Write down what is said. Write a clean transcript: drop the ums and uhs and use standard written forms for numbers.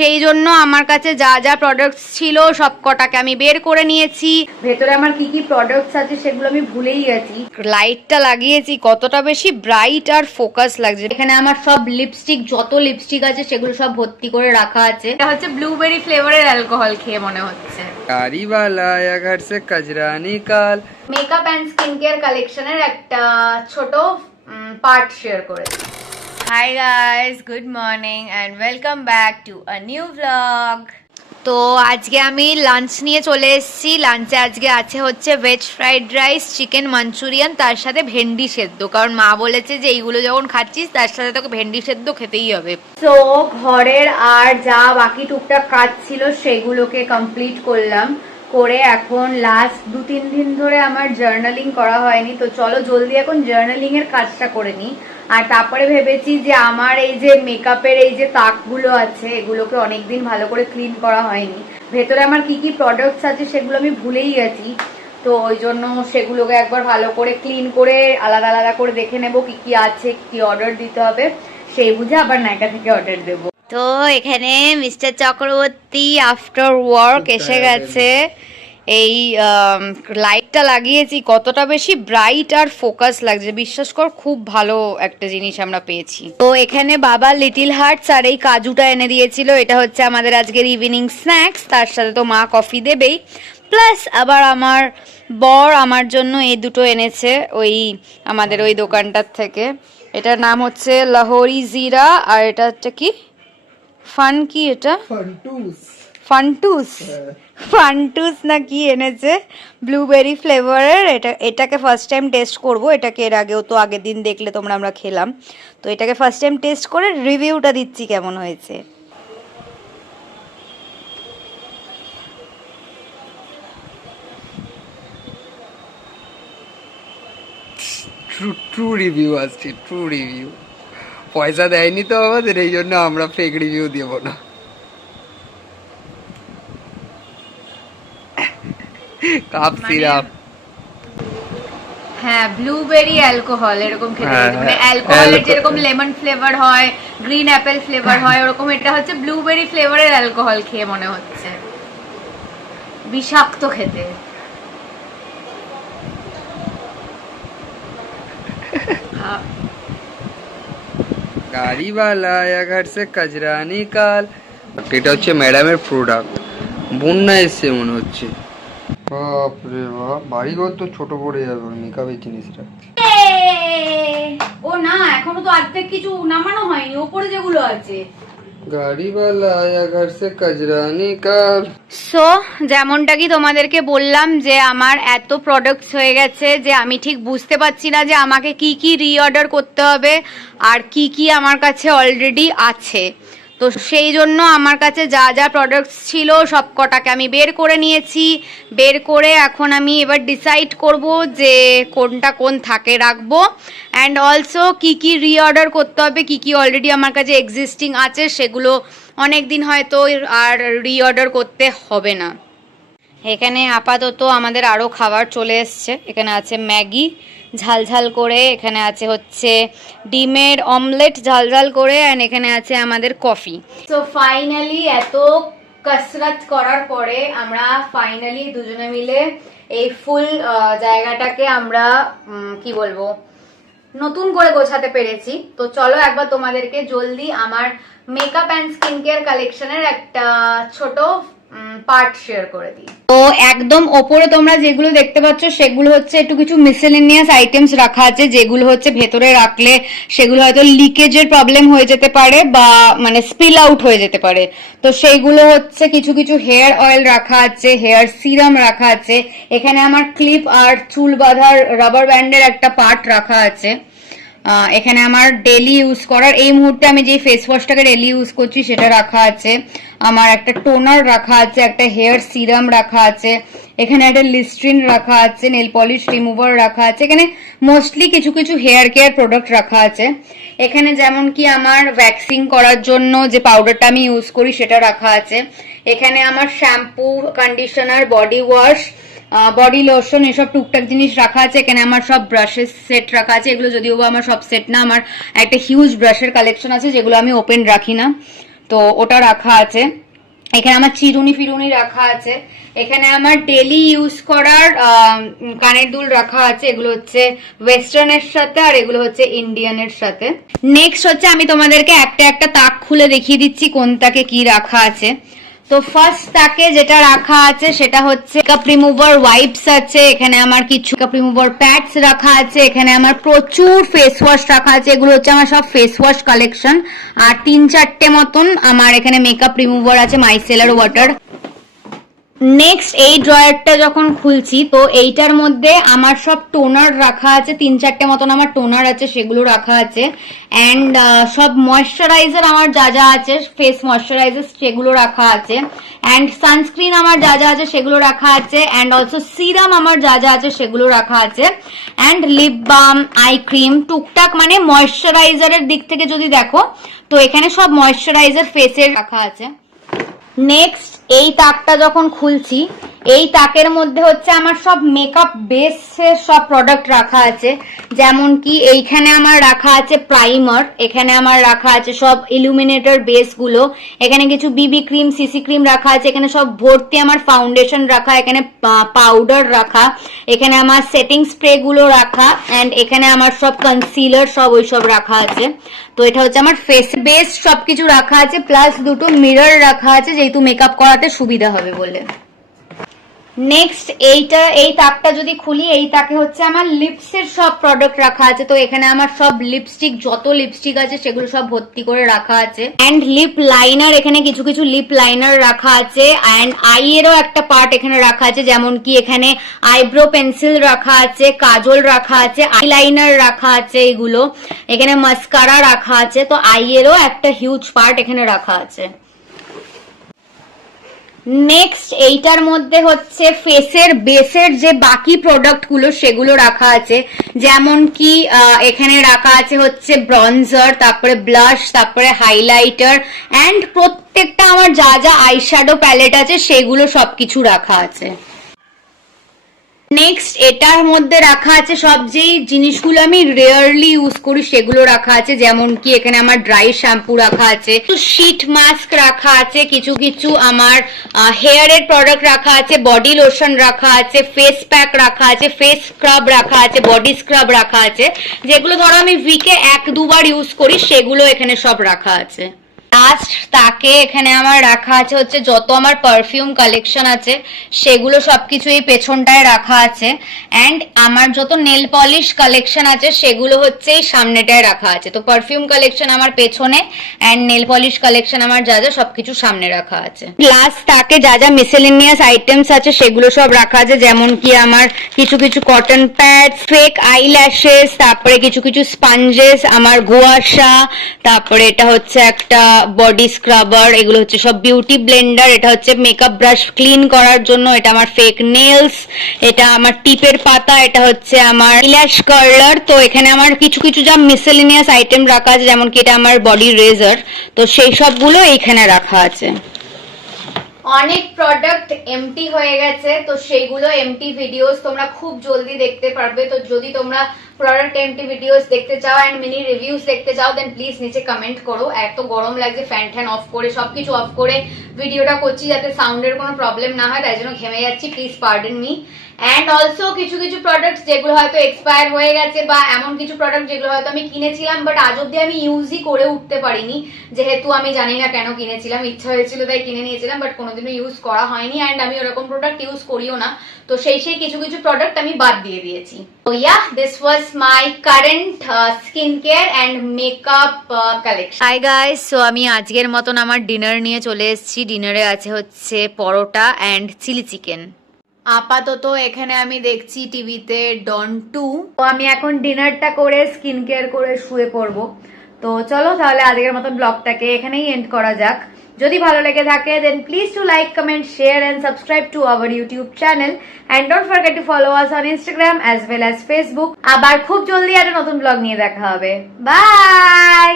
সেই জন্য আমার কাছে যা যা প্রোডাক্টস ছিল সব কটাকে আমি বের করে নিয়েছি। ভেতরে আমার কি কি প্রোডাক্টস আছে সেগুলো আমি ভুলেই গেছি। লাইটটা লাগিয়েছি, কতটা বেশি ব্রাইট আর ফোকাস লাগছে। এখানে আমার সব লিপস্টিক, যত লিপস্টিক আছে সেগুলো সব ভর্তি করে রাখা আছে। এটা হচ্ছে ব্লুবেরি ফ্লেভারের অ্যালকোহল খেয়ে মনে হচ্ছে। गाड़ी वाला आया घर से कचरा निकाल। মেকআপ অ্যান্ড স্কিন কেয়ার কালেকশনের একটা ছোট পার্ট শেয়ার করেছি। Hi guys, good morning and welcome back to a new blog. তো আজকে আমি লাঞ্চ নিয়ে চলে এসেছি। লাঞ্চে আজকে আছে হচ্ছে veg fried rice, chicken Manchurian, তার সাথে ভেন্ডি সেদ্ধ, কারণ মা বলেছে যে এইগুলো যখন খাচ্ছিস তার সাথে তোকে ভেন্ডি সেদ্ধ খেতেই হবে। তো ঘরের আর যা বাকি টুকটাক কাজ ছিল সেগুলোকে কমপ্লিট করলাম, করে এখন লাস্ট 2-3 দিন ধরে আমার জার্নালিং করা হয়নি, তো চলো জলদি এখন জার্নালিং এর কাজটা করে নিই। আর তারপরে ভেবেছি যে আমার এই যে মেকআপের এই যে তাকগুলো আছে এগুলোকে অনেকদিন ভালো করে ক্লিন করা হয়নি। ভেতরে আমার কি কি প্রোডাক্টস আছে সেগুলো আমি ভুলেই গেছি, তো ওই জন্য সেগুলোকে একবার ভালো করে ক্লিন করে আলাদা আলাদা করে দেখে নেব কি কি আছে, কি অর্ডার দিতে হবে, সেই বুঝে আবার নাইকা থেকে অর্ডার দেবো। তো এখানে মিস্টার চক্রবর্তী আফটার ওয়ার্ক এসে গেছে। এই লাইটটা লাগিয়েছি, কতটা বেশি ব্রাইট আর ফোকাস লাগছে, বিশ্বাস কর খুব ভালো একটা জিনিস আমরা পেয়েছি। তো এখানে বাবা লিটিল হার্টস আর এই কাজুটা এনে দিয়েছিল, এটা হচ্ছে আমাদের আজকের ইভিনিং স্ন্যাক্স। তার সাথে তো মা কফি দেবেই, প্লাস আবার আমার বর আমার জন্য এই দুটো এনেছে ওই আমাদের ওই দোকানটার থেকে। এটার নাম হচ্ছে লাহোরি জিরা, আর এটা হচ্ছে কি ফান, কি এটা ফান্টুস, ফান্টুস না কি এনেছে ব্লুবেরি ফ্লেভারের। এটাকে ফার্স্ট টাইম টেস্ট করব। এটাকে এর আগেও তো আগের দিন দেখলে তোমরা, আমরা খেলাম, তো এটাকে ফার্স্ট টাইম টেস্ট করে রিভিউটা দিচ্ছি কেমন হয়েছে। ট্রু রিভিউ আসছে, ট্রু রিভিউ। পয়সা দেয়নি তো আমাদের, এই জন্য আমরা ফেক রিভিউ দেবো না। কাপ সিরাপ, হ্যাঁ ব্লুবেরি অ্যালকোহল এরকম খেতে, হ্যাঁ, মানে অ্যালকোহলের যেরকম লেমন ফ্লেভার হয়, গ্রিন অ্যাপেল ফ্লেভার হয়, ওরকম এটা হচ্ছে ব্লুবেরি ফ্লেভারের অ্যালকোহল খেয়ে মনে হচ্ছে। বিষাক্ত খেতে। গাড়ি वाला आया घर से कचरा निकाल। এটা হচ্ছে ম্যাডামের প্রোডাক্ট। বন্যা এসছে মনে হচ্ছে। বাপরে বাপ, বাড়িঘর তো ছোট পড়ে যাবে মেকআপের জিনিসটা। ও না, এখনো তো অর্ধেক কিছু নামানো হয়নি, ওপরে যেগুলো আছে। গাড়ি वाला आया घर से कचरा निकाल। সো যেমনটা কি তোমাদেরকে বললাম যে আমার এত প্রোডাক্টস হয়ে গেছে যে আমি ঠিক বুঝতে পারছি না যে আমাকে কি কি রিঅর্ডার করতে হবে আর কি কি আমার কাছে অলরেডি আছে। তো সেই জন্য আমার কাছে যা যা প্রোডাক্টস ছিল সব কটাকে আমি বের করে নিয়েছি। বের করে এখন আমি এবার ডিসাইড করব যে কোনটা কোন থাকে রাখবো, অ্যান্ড অলসো কি কি রিঅর্ডার করতে হবে, কি কি অলরেডি আমার কাছে এক্সিস্টিং আছে সেগুলো অনেক দিন হয়তো আর রিঅর্ডার করতে হবে না। এখানে আপাতত আমাদের আরও খাবার চলে এসছে। এখানে আছে ম্যাগি ঝালঝাল করে, এখানে আছে হচ্ছে ডিমের অমলেট ঝালঝাল করে, অ্যান্ড এখানে আছে আমাদের কফি। সো ফাইনালি এত কসরত করার পরে আমরা ফাইনালি দুজনে মিলে এই ফুল জায়গাটাকে আমরা কি বলবো নতুন করে গোছাতে পেরেছি। তো চলো একবার তোমাদেরকে জলদি আমার মেকআপ অ্যান্ড স্কিন কেয়ার কালেকশনের একটা ছোট পার্ট শেয়ার করে দিই। তো একদম ওপরে তোমরা যেগুলো দেখতে পাচ্ছ সেগুলো হচ্ছে একটু কিছু মিসেলেনিয়াস আইটেমস রাখা আছে, যেগুলো হচ্ছে ভেতরে রাখলে সেগুলো হয়তো লিকেজের প্রবলেম হয়ে যেতে পারে বা মানে স্পিল আউট হয়ে যেতে পারে। তো সেইগুলো হচ্ছে কিছু কিছু হেয়ার অয়েল রাখা আছে, হেয়ার সিরাম রাখা আছে, এখানে আমার ক্লিপ আর চুল বাঁধার রাবার ব্যান্ডের একটা পার্ট রাখা আছে, এখানে আমার ডেলি ইউজ করার এই মুহূর্তে আমি যে ফেস ওয়াশটাকে ডেলি ইউজ করছি সেটা রাখা আছে, আমার একটা টোনার রাখা আছে, একটা হেয়ার সিরাম রাখা আছে, এখানে একটা লিস্ট্রিন রাখা আছে, নেল পলিশ রিমুভার রাখা আছে, এখানে মোস্টলি কিছু কিছু হেয়ার কেয়ার প্রোডাক্ট রাখা আছে। এখানে যেমন কি আমার ভ্যাক্সিং করার জন্য যে পাউডারটা আমি ইউজ করি সেটা রাখা আছে, এখানে আমার shampoo, conditioner, body wash, body lotion, এসব টুকটাক জিনিস রাখা আছে। এখানে আমার সব ব্রাশের সেট রাখা আছে, এগুলো যদিও আমার সব সেট না, আমার একটা হিউজ ব্রাশের কালেকশন আছে যেগুলো আমি ওপেন রাখি না। তো ওটা রাখা আছে। এখানে আমার চিরুনি ফিরুনি রাখা আছে। এখানে আমার ডেলি ইউজ করার কানের দুল রাখা আছে, এগুলো হচ্ছে ওয়েস্টার্নের সাথে আর এগুলো হচ্ছে ইন্ডিয়ানের সাথে। নেক্সট হচ্ছে আমি তোমাদেরকে একটা একটা তাক খুলে দেখিয়ে দিচ্ছি কোন তাকে কি রাখা আছে। তো ফার্স্ট তাকে যেটা রাখা আছে সেটা হচ্ছে মেকআপ রিমুভার ওয়াইপস আছে, এখানে আমার কিছু মেকআপ রিমুভার প্যাডস রাখা আছে, এখানে আমার প্রচুর ফেস ওয়াশ রাখা আছে, এগুলো হচ্ছে আমার সব ফেস ওয়াশ কালেকশন। আর 3-4টে মতন আমার এখানে মেকআপ রিমুভার আছে মাইসেলার ওয়াটার। নেক্সট এই ড্রয়ারটা যখন খুলছি তো এইটার মধ্যে আমার সব টোনার রাখা আছে, 3-4টে মতন আমার টোনার আছে, সেগুলো রাখা আছে। অ্যান্ড সব ময়শ্চারাইজার আমার যা যা আছে, ফেস ময়শ্চারাইজার সেগুলো রাখা আছে। অ্যান্ড সানস্ক্রিন আমার যা যা আছে সেগুলো রাখা আছে। অ্যান্ড অলসো সিরাম আমার যা যা আছে সেগুলো রাখা আছে। And lip balm, eye cream, টুকটাক মানে ময়শ্চারাইজারের দিক থেকে যদি দেখো তো এখানে সব ময়শ্চারাইজার ফেসের রাখা আছে। নেক্সট এই তাকটা যখন খুলছি, এই তাকের মধ্যে হচ্ছে আমার সব মেকআপ বেসের সব প্রোডাক্ট রাখা আছে, যেমন কি এইখানে আমার রাখা আছে প্রাইমার, এখানে আমার রাখা আছে সব ইলুমিনেটর বেসগুলো, এখানে কিছু বিবি ক্রিম, সিসি ক্রিম রাখা আছে, এখানে সব ভর্তি আমার ফাউন্ডেশন রাখা, এখানে পাউডার রাখা, এখানে আমার সেটিং স্প্রে গুলো রাখা, অ্যান্ড এখানে আমার সব কনসিলার সব ওইসব রাখা আছে। তো এটা হচ্ছে আমার ফেস বেস সবকিছু রাখা আছে, প্লাস দুটো মিরর রাখা আছে যেহেতু মেকআপ করাতে সুবিধা হবে বলে। নেক্সট এই তাকটা যদি খুলি, এই তাকে হচ্ছে আমার লিপসের সব প্রোডাক্ট রাখা আছে। তো এখানে আমার সব লিপস্টিক, যত লিপস্টিক আছে সেগুলো সব ভর্তি করে রাখা আছে। অ্যান্ড লিপ লাইনার, এখানে কিছু কিছু লিপ লাইনার রাখা আছে। অ্যান্ড আই এরও একটা পার্ট এখানে রাখা আছে, যেমন কি এখানে আইব্রো পেন্সিল রাখা আছে, কাজল রাখা আছে, আই লাইনার রাখা আছে, এগুলো এখানে মাস্কারা রাখা আছে। তো আই এরও একটা হিউজ পার্ট এখানে রাখা আছে। নেক্সট এইটার মধ্যে হচ্ছে ফেসের বেসের যে বাকি প্রোডাক্ট গুলো সেগুলো রাখা আছে, যেমন কি এখানে রাখা আছে হচ্ছে ব্রনজার, তারপরে ব্লাশ, তারপরে হাইলাইটার, অ্যান্ড প্রত্যেকটা আমার যা যা আইশ্যাডো প্যালেট আছে সেগুলো সবকিছু রাখা আছে। নেক্সট এটার মধ্যে রাখা আছে সব যেই জিনিসগুলো আমি রেয়ারলি ইউজ করি সেগুলো রাখা আছে, যেমন কি এখানে আমার ড্রাই শ্যাম্পু রাখা আছে, শীট মাস্ক রাখা আছে, কিছু কিছু আমার হেয়ারের প্রোডাক্ট রাখা আছে, বডি লোশন রাখা আছে, ফেস প্যাক রাখা আছে, ফেস স্ক্রাব রাখা আছে, বডি স্ক্রাব রাখা আছে, যেগুলো ধরো আমি উইকে 1-2 বার ইউজ করি সেগুলো এখানে সব রাখা আছে। লাস্ট তাকে এখানে আমার রাখা আছে হচ্ছে যত আমার পারফিউম কালেকশন আছে সেগুলো সবকিছু এই পেছনটায় রাখা আছে। অ্যান্ড আমার যত নেল পলিশ কালেকশন আছে সেগুলো হচ্ছে এই সামনেটায় রাখা আছে। তো পারফিউম কালেকশন আমার পেছনে, অ্যান্ড নেল পলিশ কালেকশন আমার যা যা সবকিছু সামনে রাখা আছে। লাস্ট তাকে যা যা মিসেলেনিয়াস আইটেমস আছে সেগুলো সব রাখা আছে, যেমন কি আমার কিছু কিছু কটন প্যাড, ফেক আইল্যাশেস, তারপরে কিছু কিছু স্পঞ্জেস, আমার গুয়াশা, তারপরে এটা হচ্ছে একটা বডি স্ক্রাবার, এগুলো হচ্ছে সব বিউটি ব্লেন্ডার, এটা হচ্ছে মেকআপ ব্রাশ ক্লিন করার জন্য, এটা আমার ফেক নেলস, এটা আমার টিপের পাতা, এটা হচ্ছে আমার ইল্যাশ কার্লার। তো এখানে আমার কিছু কিছু যা মিসেলেনিয়াস আইটেম রাখা আছে, যেমন কি এটা আমার বডি রেজার, তো সেই সবগুলো এইখানে রাখা আছে। অনেক প্রোডাক্ট এমটি হয়ে গেছে, তো সেইগুলো এমটি ভিডিওস তোমরা খুব জলদি দেখতে পারবে। তো যদি তোমরা প্রোডাক্ট এমটি ভিডিওস দেখতে চাও এন্ড মিনি রিভিউস দেখতে চাও দেন প্লিজ নিচে কমেন্ট করো। এত গরম লাগছে, ফ্যান ট্যান অফ করে সবকিছু অফ করে ভিডিওটা করছি যাতে সাউন্ডের কোনো প্রবলেম না হয়, তাই জন্য ঘেমে যাচ্ছি, please pardon me. And also কিছু কিছু প্রোডাক্টস যেগুলো হয়তো এক্সপায়ার হয়ে গেছে, বা এমন কিছু প্রোডাক্ট যেগুলো হয়তো আমি কিনেছিলাম বাট আজ অব্দি আমি ইউজই করে উঠতে পারিনি, যেহেতু আমি জানি না কেন কিনেছিলাম, ইচ্ছা হয়েছিল তাই কিনে নিয়েছিলাম বাট কোনোদিনও ইউজ করা হয়নি, অ্যান্ড আমি ওরকম প্রোডাক্ট ইউজ করিও না। তো সেই কিছু কিছু প্রোডাক্ট আমি বাদ দিয়ে দিয়েছি। তো yeah, this was my current skin care and makeup collection. Hi guys, so আমি আজকের মতন আমার ডিনার নিয়ে চলে এসেছি। ডিনারে আছে হচ্ছে পরোটা অ্যান্ড চিলি চিকেন। আপাতত এখানে আমি দেখছি টিভিতে ডন 2। তো আমি এখন ডিনারটা করে স্কিন কেয়ার করে শুয়ে পড়বো। তো চলো তাহলে আজকের মতন ব্লগটাকে এখানেই এন্ড করা যাক। যদি ভালো লেগে থাকে then please to like, comment, share and subscribe to our YouTube channel, and don't forget to follow us on Instagram as well as Facebook. আবার খুব জলদি একটা নতুন ব্লগ নিয়ে দেখা হবে। বাই।